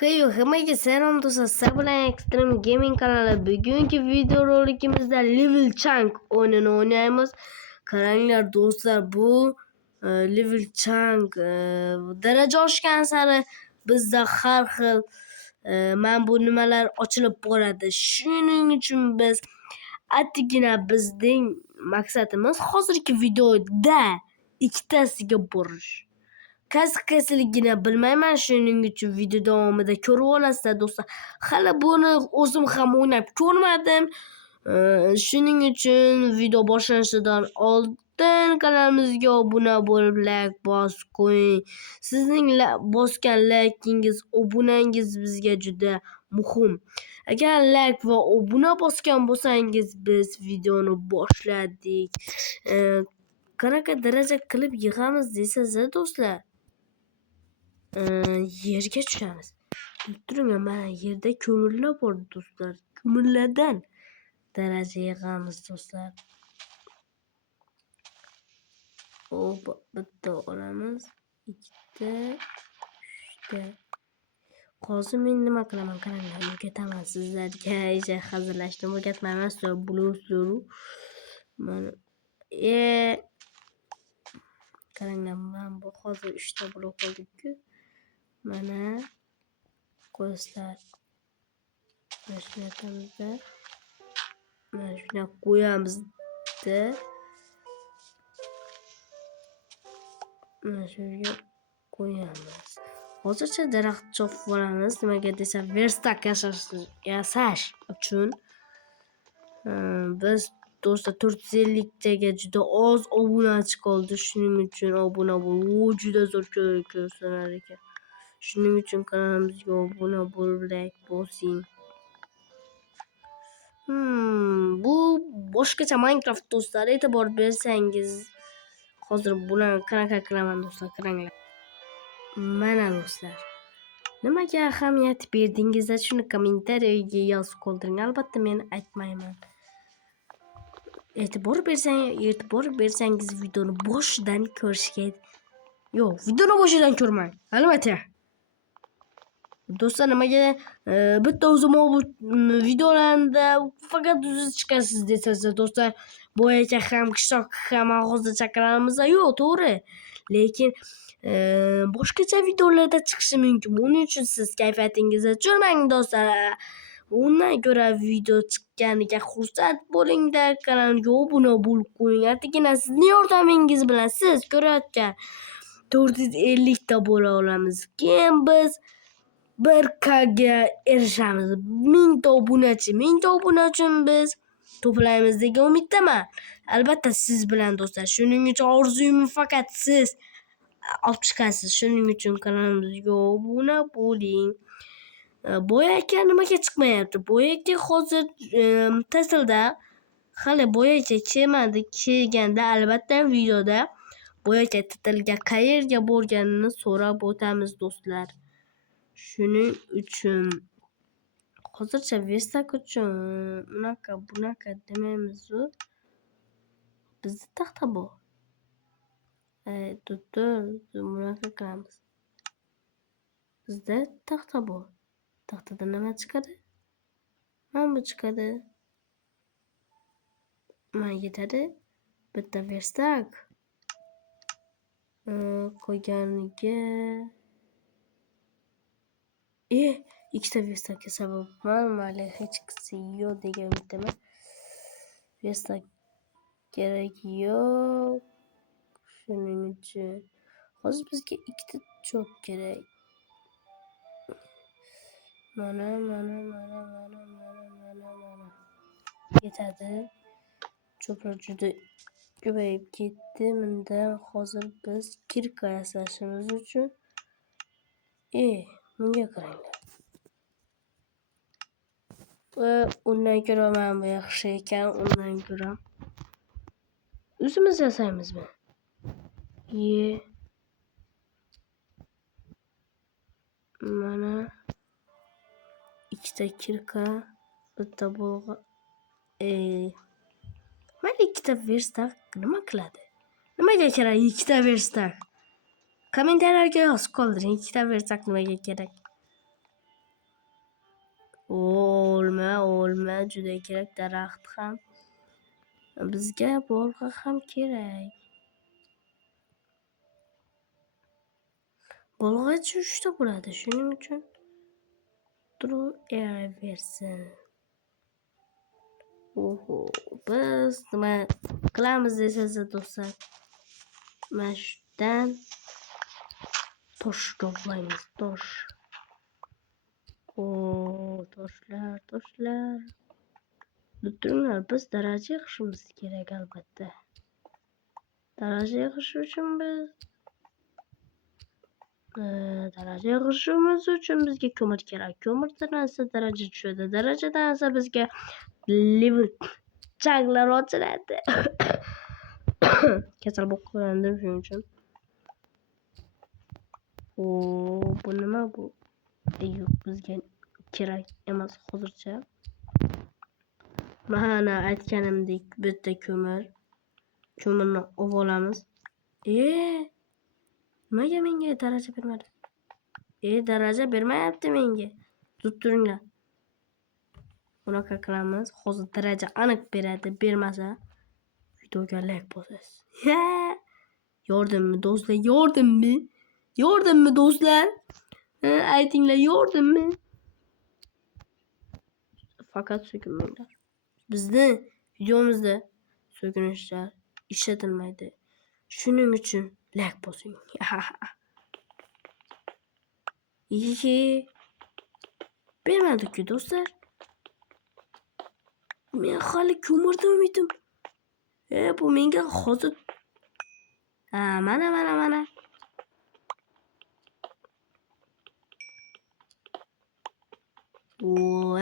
Heyo, hammaga salom do'stlar. Sizlar bilan Extreme Gaming kanali. Bugungi videorolikimizda Level Chunk o'yinini o'ynaymiz. Qaranglar do'stlar, bu Level Chunk daraja oshgan sari bizda har xil mana bu nimalar ochilib boradi. Shuning uchun biz attigina bizning maqsadimiz hozirgi videoda ikkitasiga borish. Qaysiligini bilmayman, shuning uchun video davomida ko'rib olasizlar do'stlar. Hali buni o'zim ham o'ynab ko'rmadim. Shuning uchun video boshlanishidan oldin kanalimizga obuna bo'lib, like bosib qo'ying. Sizning bosgan laykingiz, obunangiz bizga juda muhim. Agar like va obuna bosgan bo'lsangiz, biz videoni boshladik. Qanaqa daraja qilib yig'amiz desangiz do'stlar. Yerga tushamiz. Turing, mana yerda ko'mirlar bor do'stlar. Ko'mirlardan daraja yig'amiz do'stlar. Hop, bitta olamiz, ikkita, uchta. Hozir men nima qilaman? Qaranglar, o'rgataman sizlarga. Ish hazırlashni o'rgatmayman, sizlar bilasiz. Mana qaranglar, men bu hozir 3 ta blok oldik-ku. Mana qo'yasizlar. Mana shuni aytamizda. Mana shuni qo'yamizda. Mana shunga qo'yamiz. Hozircha daraxt chopib olamiz. Nimaga desam, verstak yasash uchun biz do'stlar 450 taga juda oz obunachi qoldi. Shuning uchun obuna bo'l. Juda zo'r ko'rsanar ekan. Shuning uchun kanalimizga obuna bo'lib, like bosing. Bu boshqacha Minecraft do'stlar, e'tibor bersangiz, hozir bularni qanaqa qilaman do'stlar, qaranglar. Mana do'stlar, nimaga ahamiyat berdingizlar, shuni kommentariyaga yozib qoldiring. Albatta men aytmayman. E'tibor bersangiz videoni boshidan ko'rishga. Yo'q, videoni boshidan ko'rmang. Albatta. Do'stlar, nimaga bitta o'zim bu videolarda faqat o'zingiz chiqasiz desangiz do'stlar, bu aka ham qishloq ham hozircha kanalimizda yo'q, to'g'ri. Lekin boshqacha videolarda chiqishi mumkin. Buning uchun siz kayfiyatingizni tushirmang do'stlar. Undan ko'ra video chiqqaniga xursand bo'ling-da, kanalimga obuna bo'lib qo'ying. Attigina sizning yordamingiz bilan siz ko'rayotgan 450 ta bo'la olamiz. Keyin biz 1K ga erishamiz. 1000 ta obunachi. 1000 ta obuna uchun biz to'playmiz degan umiddaman. Albatta siz bilan do'stlar. Shuning uchun orzuyim faqat siz olib chiqasiz. Shuning uchun kanalimizga obuna bo'ling. Boyaka nimaga chiqmayapti? Boyaka hozir ta'tilda hali boyaka kelmadi. Kelganda albatta videoda boyaka ta'tilga qayerga borganini so'rab o'tamiz do'stlar. Shuning uchun hozircha verstak uchun bunaqa demaymiz-ku. Bizda taxta bor. Bunaqa qilamiz. Bizda taxta bor. Taxtada nima chiqadi? Mana bu chiqadi. Mana yetadi. Bitta verstak qo'yganiga ikkita verstakka sababman, mayli hech qisi yo'q degan umiddaman. Verstak kerak yo'q. Shuning uchun hozir bizga ikkita chok kerak. Mana. Yetadi. Choklar juda ko'payib ketdi. Bundan hozir biz kirka yasashimiz uchun bunga qaranglar. Undan ko'ra mana bu yaxshi ekan. Undan ko'ra o'zimiz yasaymizmi? Mana ikkita kirka, bitta bolg'a. Mana ikkita verstak nima qiladi? Nimaga kerak ikkita verstak? Kommentariyaga yozib qoldiring, ikkita verstak nimaga kerak? Olma juda kerak, daraxt ham. Bizga bolg'a ham kerak. Bolg'achi 3 ta bo'ladi. Shuning uchun turaversin. Oho, biz nima qilamiz desanglar do'stlar. Mana shundan tosh to'playmiz, tosh. Toshlar. Turinglar, biz daraja yig'ishimiz kerak albatta. Daraja yig'ish uchun bizga ko'mir kerak. Ko'mirdan esa daraja tushadi. Darajadan esa bizga level changlar ochiladi. Kasal bo'lib qolgandim shuning uchun. Bu nima bu? Yo'q, bizga kerak emas hozircha. Mana aytganimdek, bitta ko'mirni olib olamiz. Nimaga menga daraja bermadi? Daraja bermayapti menga. Turinglar. Bunaqa qilamiz. Hozir daraja aniq beradi. Bermasa videoga like bosasiz. Yordammi do'stlar? Yordammi do'stlar? Aytinglar, yordammi? Faqat so'kinmanglar. Bizni videomizda so'kinishlar ishlatilmaydi. Shuning uchun like bosing. Bermadi-ku do'stlar. Men hali ko'mirda umidim. Bu menga hozir mana.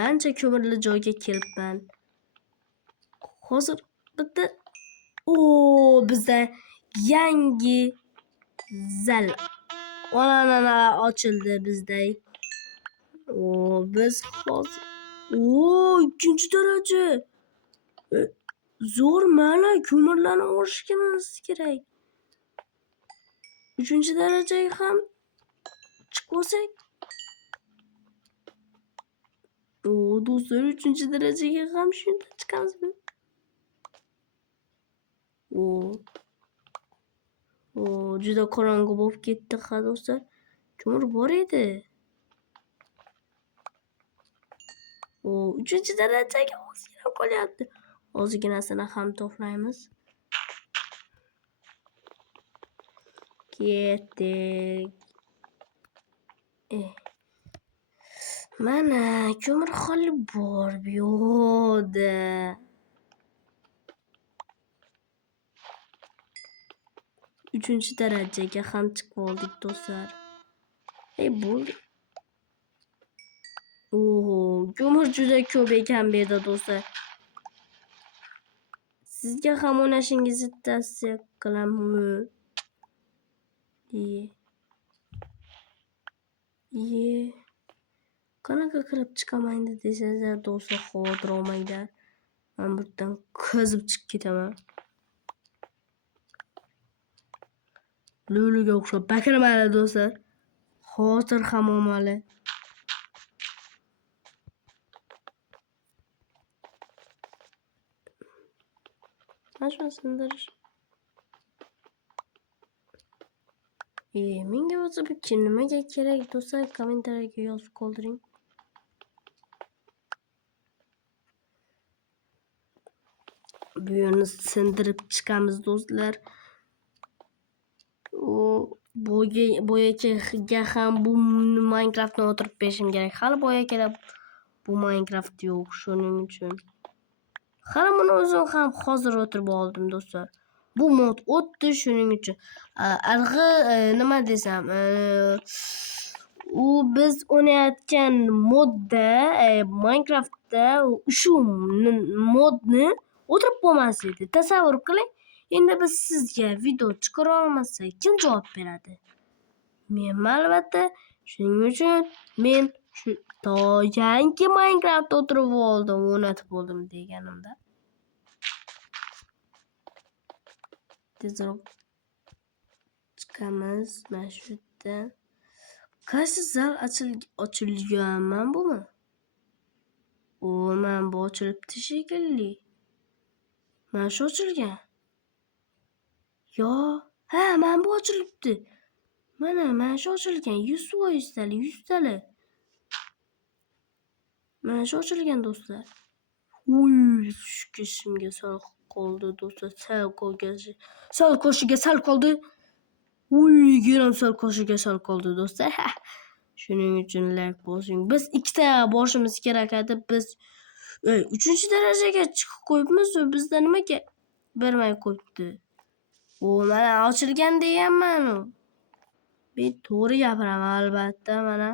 Ancha ko'mirli joyga kelibman. Hozir bitta bizda yangi zal ochildi bizda. Biz hozir 2 daraja. Zo'r mana ko'mirlarni olishimiz kerak. 3 darajaga ham chiqib olsak. Do'stlar, 3 darajaga ham shunda chiqamizmi? Juda qorong'u bo'lib ketdi, do'stlar. Ko'mir bor edi. 3 darajaga ozgina qolyapti. Ozginasini ham to'playmiz. Ketdik. Mana ko'mir hali bor bu yo'qda. 3 darajaga ham chiqib oldik do'stlar. Bo'ldi. Ko'mir juda ko'p ekan bu yerda do'stlar. Sizga ham o'ynashingizni tavsiya qilaman. Qanaqa qilib chiqaman desanglar do'stlar, xavotir olmanglar. Men bu yerdan qazib chiqib ketaman. Luluga o'xshab bakirmadi do'stlar. Xavotir ham olmali. Mana sindirish. Menga o'zi bu nimaga kerak do'stlar, kommentariyaga yozib qoldiring. Bu yerni sindirib chiqamiz do'stlar. Boyaga ham bu Minecraftni o'tirib berishim kerak. Hali boyaga bu Minecraft yo'q, shuning uchun. Hali buni o'zim ham hozir o'tirib oldim do'stlar. Bu mod o'tdi, shuning uchun. Nima desam, biz o'ynayotgan modda Minecraftda shu modni o'tirib bo'lmasdi. Tasavvur qiling. Endi biz sizga video chiqara olmasak, kim javob beradi? Men albatta. Shuning uchun men shu yangi Minecraftda o'tirib oldim, o'ynatib oldim deganimda. Tezroq chiqamiz mana shu yerdan. Qaysi zal ochilgan bumi? O mana bu ochilibdi shekilli. Mana shu ochilgan. Yo, ha, mana bu ochilibdi. Mana shu ochilgan. 100% tali, 100 tali. Mana shu ochilgan do'stlar. Uy, shimga sal qoldi do'stlar. Sal qoshiga sal qoldi. Uy, giram sal qoshiga sal qoldi do'stlar. Shuning uchun like bosing. Biz ikkita borishimiz kerak edi. Biz 3-darajaga chiqib qo'yibmiz, bizda nimaga bermay qo'yibdi? O, mana ochilgan deganman. Men to'g'ri gapiraman albatta, mana.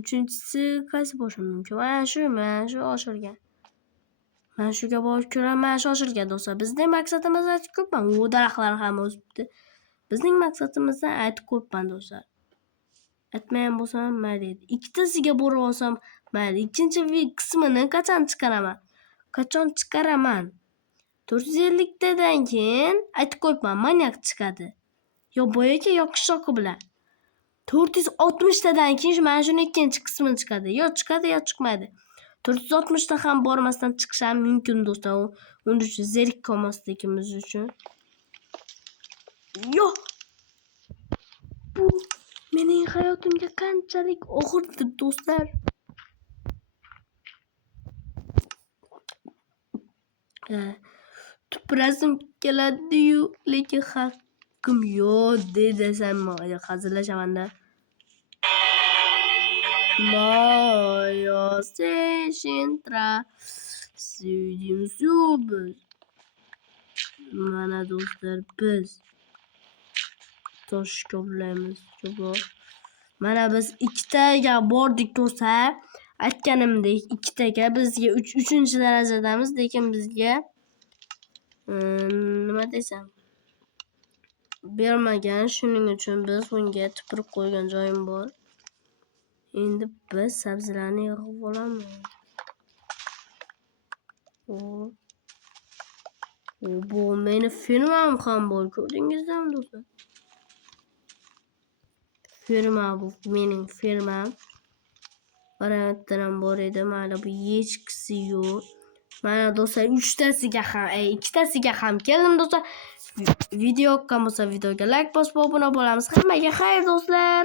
Uchinchisi qaysi bo'lishim mumkin? Mana shu ochilgan. Mana shuga borib ko'raman, mana shu ochilgan do'stlar. Bizning maqsadimiz aytib ko'pman. U daraxtlar ham o'sibdi. Bizning maqsadimizni aytib ko'pman do'stlar. Aytmagan bo'lsam mayli. Ikkitasiga borib olsam mayli. Ikkinchi qismini qachon chiqaraman? 450 tadan keyin aytib qo'yibman, manyak chiqadi. Yo boyagi yo qishloqi bilan. 460 tadan keyin mana shuni ikkinchi qismi chiqadi. Yo chiqadi yo chiqmaydi. 460 ta ham bormasdan chiqishi ham mumkin do'stlar. Uning uchun zerikib qolmasligimiz uchun. Yo. Bu mening hayotimga qanchalik og'irdi do'stlar. Tuprasim keladi-yu, lekin haqqim yo'q desam, hazillashamanda. Moyo seshintra sevdiğimiz biz. Mana do'stlar, biz tosh koplaymiz. Mana biz ikkitaga bordik do'stlar. Aytganimdek, ikkitaga bizga 3-darajadamiz, lekin bizga nima desam bermagan. Shuning uchun biz bunga tupurib qo'ygan joyim bor. Endi biz sabzilarni yig'ib olamiz. Bu meni firmam ham bor, ko'rdingizmi do'stlar? Firma bu mening firmam. Variantlar bor edi, mana bu hechqisi yo'q. Mana do'stlar 2tasiga ham keldim do'stlar. Video yoqqan bo'lsa videoga like bosib obuna bo'lamiz. Hammaga xayr do'stlar.